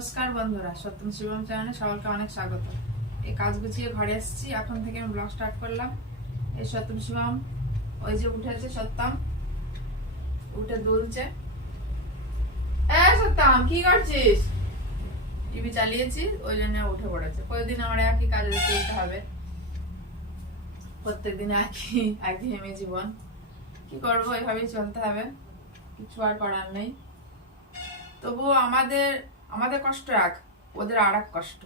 নমস্কার বন্ধুরা, সত্যম শিবম চ্যানেলে সকলকে অনেক স্বাগত। এই কাজ গুছিয়ে ঘরে এসেছি, এখন থেকে আমি ব্লগ স্টার্ট করলাম। এই সত্যম শিবম ওই যে উঠেছে, সত্যম উঠে দুলছে। সত্যম কি করছিস? টিভি চালিয়েছি, ওই জন্য উঠে পড়েছে। প্রতিদিন আমার একই কাজ চলতে হবে, প্রত্যেকদিন একঘেয়েমি জীবন। কি করবো, এভাবেই চলতে হবে, কিছু আর করার নেই। তবুও আমাদের কষ্ট এক, ওদের আর এক কষ্ট।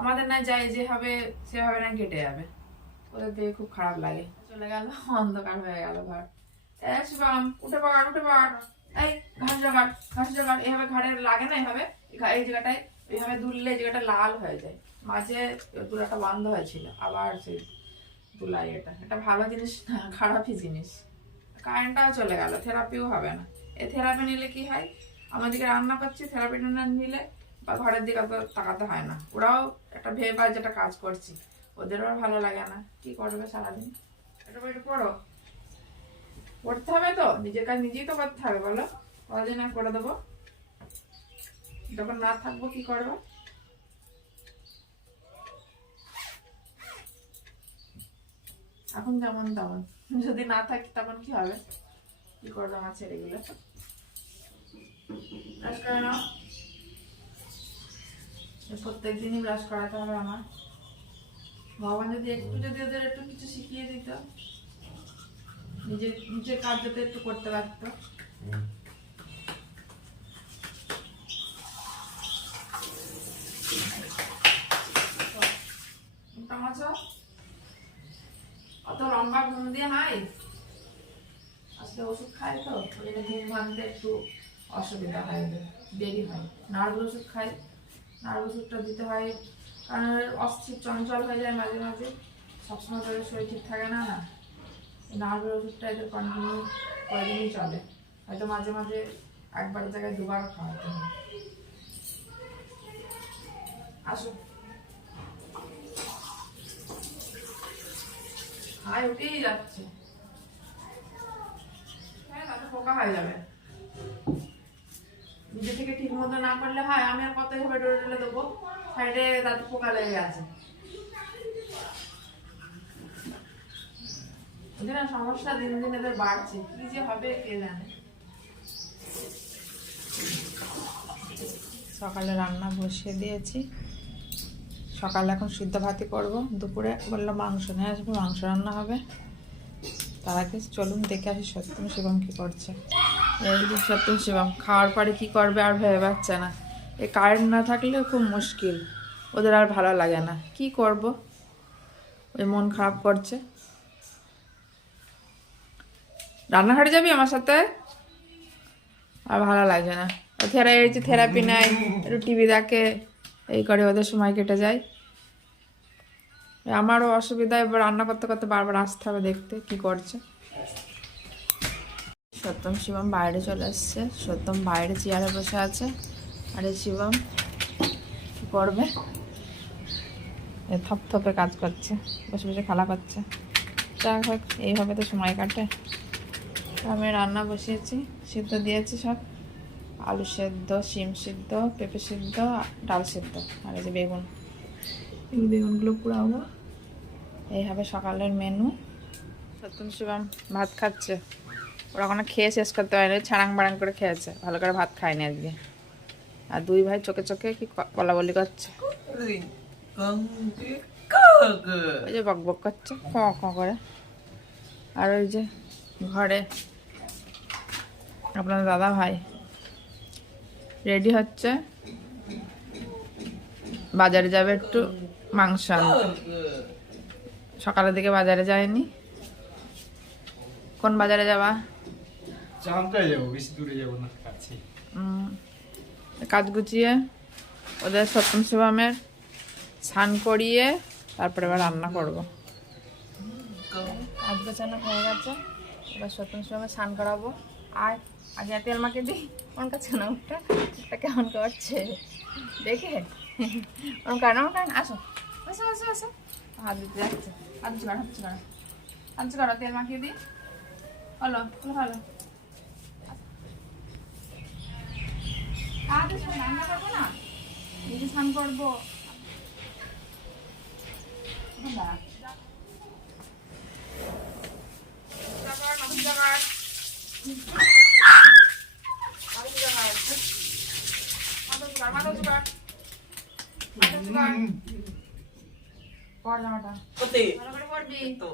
আমাদের না যাই যেভাবে সেভাবে না কেটে যাবে, ওদের দেখে খুব খারাপ লাগে। চলে গেল, অন্ধকার হয়ে গেল ঘর। শিবম উঠে পড়, উঠে পড়। এই ঘাস জোগাড় এভাবে ঘরে লাগে না, এভাবে এই জায়গাটায় এইভাবে দুললে জায়গাটা লাল হয়ে যায়। মাঝে দুলাটা বন্ধ হয়েছিল, আবার সেই দুলাই। এটা ভালো জিনিস না, খারাপই জিনিস। কারেন্টটাও চলে গেল, থেরাপিও হবে না। এই থেরাপি নিলে কি হয়, আমাদেরকে রান্না করছি, থেরাপি না নিলে বা ঘরের দিকে অত তাকাতে হয় না। ওরাও একটা ভেবে পায় যেটা কাজ করছি, ওদেরও ভালো লাগে না। কি করবে সারাদিন? এটা বইটা পড়ো, পড়তে হবে তো, নিজের কাজ নিজেই তো করতে হবে। বলো, কদিন আর করে দেবো, যখন না থাকবো কি করবো? এখন যেমন তেমন, যদি না থাকি তখন কি হবে? কি করবো আমার ছেলেগুলো? প্রত্যেক দিনই ব্রাশ করাতে হবে আমার। ভগবান যদি ওদের একটু কিছু শিখিয়ে দিত, নিজের কাজ যাতে একটু করতে পারত। অত লম্বা ঘুম দিয়ে নাই, আজকে ওষুধ খাই তো, ওই জন্য ঘুম ভাঙতে একটু অসুবিধা হয়, দেরি হয়। নার্ভ ওষুধ খাই, নার্ভ ওষুধটা দিতে হয়, কারণ অস্থির চঞ্চল হয়ে যায় মাঝে মাঝে, সবসময় তাদের শরীর ঠিক থাকে না। নার্ভের ওষুধটা এদের কন্টিনিউ কয়েকদিনই চলে, হয়তো মাঝে মাঝে একবার জায়গায় দুবার খাওয়াতে হয়। আসো, হাই উঠেই যাচ্ছে। হ্যাঁ, তাতে পোকা হয়ে যাবে। নিজে থেকে ঠিক মতো না করলে হয়, আমি আর কত এভাবে ডলে ডলে দেবো, সাইডে তাতে পোকা লেগে গেছে। সমস্যা দিন দিন এদের বাড়ছে, কি যে হবে কে জানে। সকালে রান্না বসিয়ে দিয়েছি, সকালে এখন সিদ্ধ ভাতই করবো। দুপুরে বললো মাংস নিয়ে আসবো, মাংস রান্না হবে। তার আগে চলুন দেখে আসি সত্যম শিবম কি করছে। এই যে সত্যম শিবম খাওয়ার পরে কি করবে আর ভেবে পাচ্ছে না। এই কারেন্ট না থাকলে খুব মুশকিল, ওদের আর ভালো লাগে না। কি করব, ওই মন খারাপ করছে। রান্নাঘরে যাবি আমার সাথে? আর ভালো লাগছে না। এই যে থেরাপি নেয়, একটু টিভি দেখে, এই করে ওদের সময় কেটে যায়। আমারও অসুবিধা, এবার রান্না করতে করতে বারবার আসতে হবে দেখতে কি করছে। সত্যম শিবম বাইরে চলে এসছে, সত্যম বাইরে চেয়ারে বসে আছে, আর এই শিবম কি করবে, থপথপে কাজ করছে, বসে বসে খেলা করছে। যাই হোক, এইভাবে তো সময় কাটে। আমি রান্না বসিয়েছি, সিদ্ধ দিয়েছি সব, আলু সেদ্ধ, শিম সিদ্ধ, পেঁপে সিদ্ধ, ডাল সিদ্ধ, আর এই যে বেগুন, এই বেগুনগুলো পুড়াবো। এই হবে সকালের মেনু। সত্যম শিবম ভাত খাচ্ছে, ওরা কোনো খেয়ে শেষ করতে পারেনি, ছাড়াং বাড়াং করে খেয়েছে, ভালো করে ভাত খায়নি আজকে। আর দুই ভাই চোখে চোখে কি বলা বলি করছে, ওই যে বক বক করছে ক ক করে। আর ওই যে ঘরে আপনার দাদা ভাই রেডি হচ্ছে, বাজারে যাবে একটু মাংস আনতে। সকালের দিকে বাজারে যায়নি। কোন বাজারে যাবা? কাজ গুছিয়ে ওদের সত্যম শিবমের স্নান করিয়ে তারপরে এবার রান্না করবো। কাজ গোছানো হয়ে গেছে, এবার সত্যম শিবমের স্নান করাবো। আর আগে তেল মাকে দিই, ওর কাছে না উঠটা কেমন করছে দেখে, ওর কারণ আসো আসো আসো আসো, হাত দিতে যাচ্ছে, হাত করো তেল মাখিয়ে দিই। ভালো ভালো, রান্না করবো না। স্নান করবো। পর জামাটা ভালো করে পরবি তো।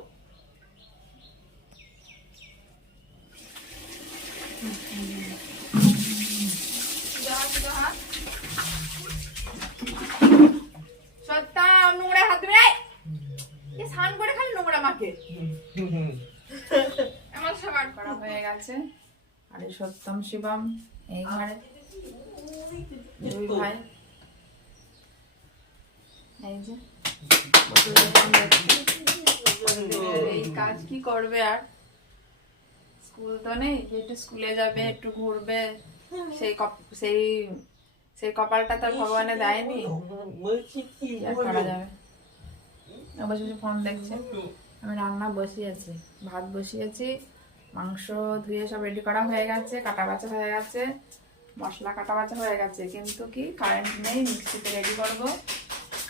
সত্যা নোংরা হাত ধরে স্নান করে খালি নোংরা মাকে এমন সবার করা হয়ে গেছে। আর এই সত্যম শিবম এই ঘরে দুই ভাই এই যে এই কাজ কি করবে আর স্কুল তো নেই যে একটু স্কুলে যাবে একটু ঘুরবে সেই সেই সেই কপালটা তার ভগবানে দেয়নি আর করা যাবে। বসে বসে ফোন দেখছে। আমি রান্না বসিয়েছি, ভাত বসিয়েছি, মাংস ধুয়ে সব রেডি করা হয়ে গেছে, কাটা বাছা হয়ে গেছে, মশলা কাটা বাছা হয়ে গেছে, কিন্তু কি কারেন্ট নেই। মিক্সিতে রেডি করবো,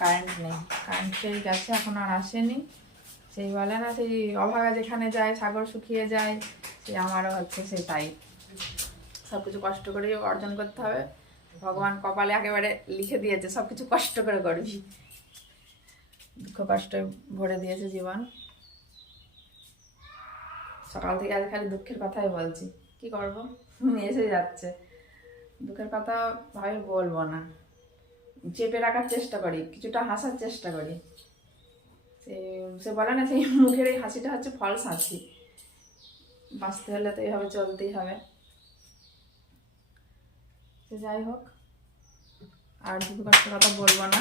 কারেন্ট নেই। কারেন্ট সেই গেছে, এখন আর আসেনি। সেই বলে না সেই অভাগা যেখানে যায় সাগর শুকিয়ে যায়, সে আমারও হচ্ছে সেটাই। সবকিছু কষ্ট করে অর্জন করতে হবে। ভগবান কপালে একেবারে লিখে দিয়েছে সবকিছু কষ্ট করে করবি। দুঃখ কষ্টে ভরে দিয়েছে জীবন। সকাল থেকে আজ খালি দুঃখের কথাই বলছি, কি করব, এসে যাচ্ছে। দুঃখের কথা ভাবে বলবো না, চেপে রাখার চেষ্টা করি, কিছুটা হাসার চেষ্টা করি। সে বলে না সেই মুখের এই হাসিটা হচ্ছে ফলস হাসি। বাঁচতে হলে তো এইভাবে চলতেই হবে। সে যাই হোক, আর দুঃখ কষ্টের কথা বলবো না।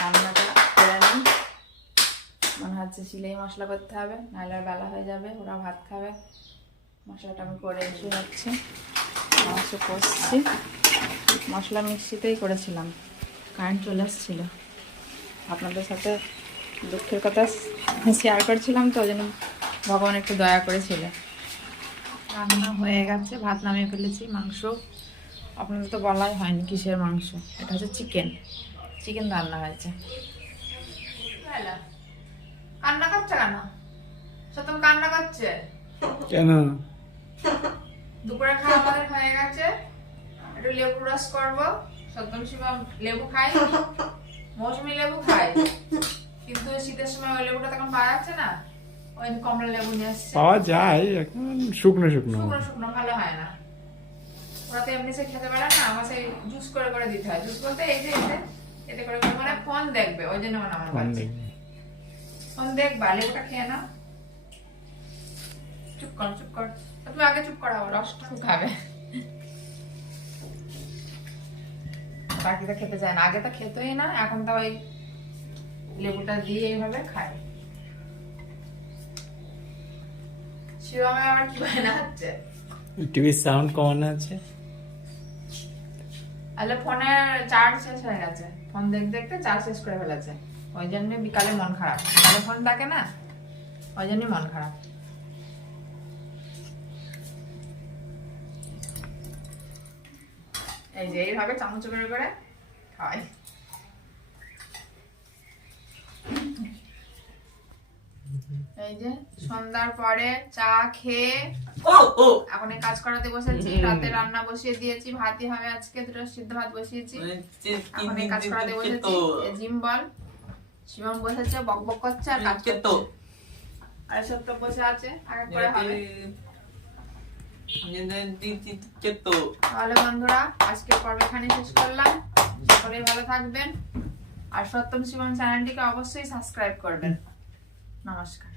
রান্নাটা করে নিই, মনে হচ্ছে সিলাই মশলা করতে হবে, নাহলে বেলা হয়ে যাবে, ওরা ভাত খাবে। মশলাটা আমি করে এসে যাচ্ছি, মাংস কষছি। মশলা মিক্সিতেই করেছিলাম, কারেন্ট চলে আসছিল। আপনাদের সাথে দুঃখের কথা শেয়ার করছিলাম তো, ওই জন্য ভগবান একটু দয়া করেছিল। রান্না হয়ে গেছে, ভাত নামিয়ে ফেলেছি। মাংস আপনাদের তো বলাই হয়নি কিসের মাংস, এটা হচ্ছে চিকেন। চিকেন রান্না হয়েছে। কান্না করছে কেন? সত্যম কান্না করছে কেন? দুপুরে খাওয়া আমাদের হয়ে গেছে, একটু লেবু রস করবো। সত্যম শিবম লেবু খাই, মৌসুমি লেবু খাই, কিন্তু শীতের সময় ওই লেবুটা তখন পাওয়া যাচ্ছে না, ওই কমলা লেবু নিয়ে আসছে। পাওয়া যায় এখন, শুকনো শুকনো শুকনো শুকনো ভালো হয় না। ওরা তো এমনি সে খেতে পারে না, আমার সেই জুস করে করে দিতে হয়। জুস বলতে এই যে এতে করে করে মানে ফোন দেখবে, ওই জন্য মানে আমার বাচ্চা ফোন দেখবা, লেবুটা খেয়ে নাও। চুপ কর চুপ কর, তুমি আগে চুপ করাবো, রসটা শুকাবে। বাকিটা খেতে চায় না, আগে তো খেতোই না, এখন তো ওই লেবুটা দিয়ে এইভাবে খায়। শিবমে আবার কি বায়না হচ্ছে? টিভির সাউন্ড কমানো আছে। আলে ফোনের চার্জ শেষ হয়ে গেছে, ফোন দেখতে দেখতে চার্জ শেষ করে ফেলেছে, ওই জন্য বিকালে মন খারাপ। বিকালে ফোন থাকে না, ওই জন্য মন খারাপ। এই যে এইভাবে চামচ করে করে খাওয়াই। এই যে সন্ধ্যার পরে চা খেয়ে এখন এই কাজ করাতে বসেছি। রাতে রান্না বসিয়ে দিয়েছি, ভাতই হবে আজকে, দুটো সিদ্ধ ভাত বসিয়েছি। এখন এই কাজ করাতে বসেছি। জিম বল শিবম বসেছে, বক বক করছে আর কাজ করছে। আর সত্য বসে আছে, আগে করে হবে। তাহলে বন্ধুরা আজকের পর্ব এখানে শেষ করলাম। সকলেই ভালো থাকবেন, আর সত্যম শিবম চ্যানেলটিকে অবশ্যই সাবস্ক্রাইব করবেন। নমস্কার।